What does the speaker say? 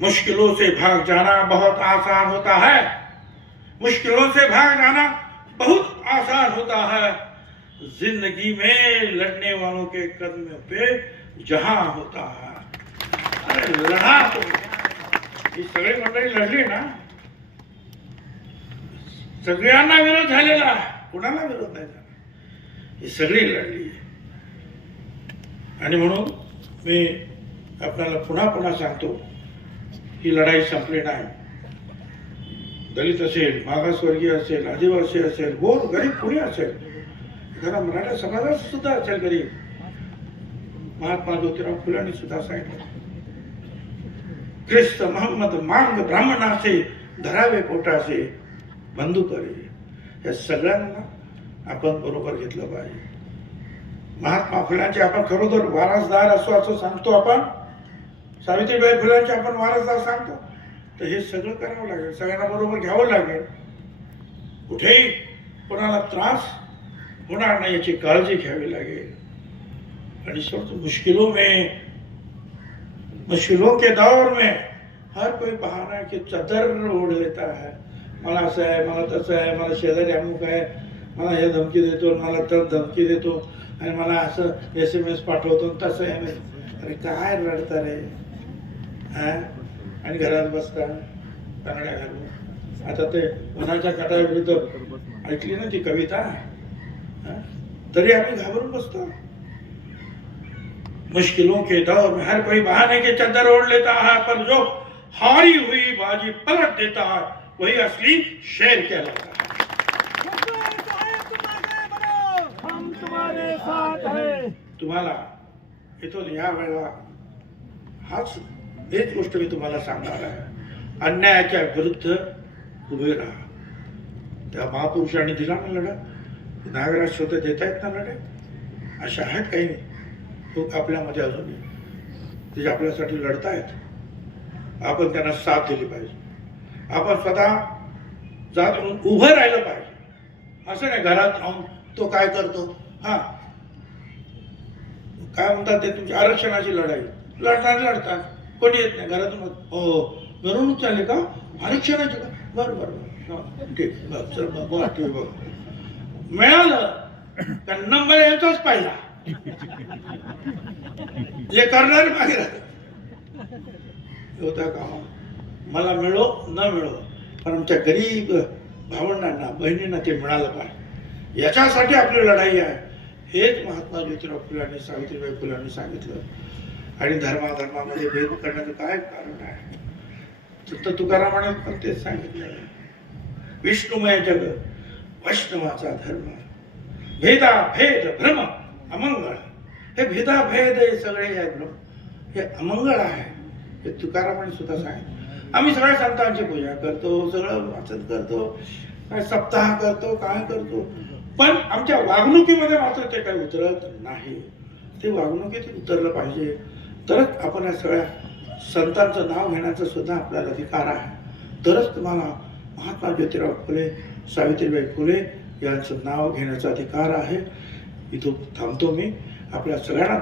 मुश्किलों से भाग जाना बहुत आसान होता है। मुश्किलों से भाग जाना बहुत आसान होता है। ज़िंदगी में लड़ने वालों के कदम पे जहाँ होता है। अरे लढा तो। ही सगळी मंडळी ना। सगळ्यांना विरोध झालेला आहे कुणाला विरोध नाही झाला ही सगळी लढली आणि म्हणून मी आपल्याला ही लढाई संपली नाही. दलित असेल मागासवर्गीय असेल आदिवासी असेल गोर गरीब कुणी असेल. एखादा मराठा समाजात सुद्धा असेल गरीब. महात्मा ज्योतिराव फुलांनी सुद्धा सांगितलं. ख्रिस्त महम्मद मांग ब्राह्मणाचे धरावे पोटाचे करे. या सगळ्यांना आपण बरोबर घेतलं पाहिजे. महात्मा फुलांचे आपण खरोखर वारसदार असो असं सांगतो आपण. सावित्रीबाई फुलांचे आपण वारसदार सांगतो. तर हे सगळं करावं लागेल. सगळ्यांना बरोबर घ्यावं लागेल. कुठेही कोणाला त्रास होणार नाही याची काळजी घ्यावी लागेल. आणि सोच मुश्किलों में मुश्किलों के दौर में हर कोई बहाना की चदर ओढ लेता है। मला असं आहे मला तसं आहे मला शेजारी अमुक आहे मला हे धमकी देतो मला तर धमकी देतो आणि मला असं एस एम एस पाठवतो तसं आहे. अरे काय रडता रे? आणि घरात बसता तांगड्या घालून. आता ते उन्हाच्या काटाविरुद्ध ऐकली ना ती कविता? तरी आम्ही घाबरून बसतो. मुश्किलों के दौर में हर कोई बहाने के चद्दर ओढ़ लेता है पर जो हारी हुई बाजी पलट देता है वही असली शेर कहलाता है। हम तुम्हारे साथ हैं। तुम्हाला इथून या वेळेला हाच हेच गोष्ट मी तुम्हाला सांगणार आहे. अन्यायाच्या विरुद्ध उभे राहा. त्या महापुरुषांनी दिला ना लढा नागराज स्वतः देत आहेत ना लढे अशा आहेत काही लोक आपल्यामध्ये अजून ते आपल्यासाठी लढतायत आपण त्यांना साथ दिली पाहिजे. आपण स्वतः जात म्हणून उभं राहिलं पाहिजे. असं नाही घरात राहून तो काय करतो? हा. काय म्हणतात ते तुमची आरक्षणाची लढाई. लढणार लढतात. कोणी येत नाही घरातून हो घरूनच चालले का? आरक्षणाचे का? बरं बरं बरं. हा, ठीक चल बघ ठीक बघ मिळालं तर नंबर यायचाच पाहिला. जे करणार मागे होता कामा मला मिळो न मिळो पण आमच्या गरीब भावंडांना बहिणींना ते मिळालं पाहिजे. याच्यासाठी आपली लढाई आहे. हेच महात्मा ज्योतिराव फुलांनी सावित्रीबाई फुलांनी सांगितलं. आणि धर्माधर्मामध्ये भेद करण्याचं काय कारण आहे? संत तुकारामानं पण तेच सांगितलं विष्णुमय जग वैष्णवाचा धर्म भेदा भेद भ्रम अमंगळ. हे भेदा भेद हे सगळे हे भ्रम हे अमंगळ आहे. हे तुकारामाने सुद्धा सांगितलं. आम्ही सगळ्या संतांची पूजा करतो सगळं वाचन करतो काय सप्ताह करतो काय करतो. पण आमच्या वागणुकीमध्ये मात्र ते काही उतरत नाही. ते वागणुकीत उतरलं पाहिजे. तरच आपण या सगळ्या संतांचं नाव घेण्याचा सुद्धा आपल्याला अधिकार आहे. तरच तुम्हाला महात्मा ज्योतिराव फुले सावित्रीबाई फुले यांचं नाव घेण्याचा अधिकार आहे. इथून थांबतो मी. आपल्या सगळ्यांना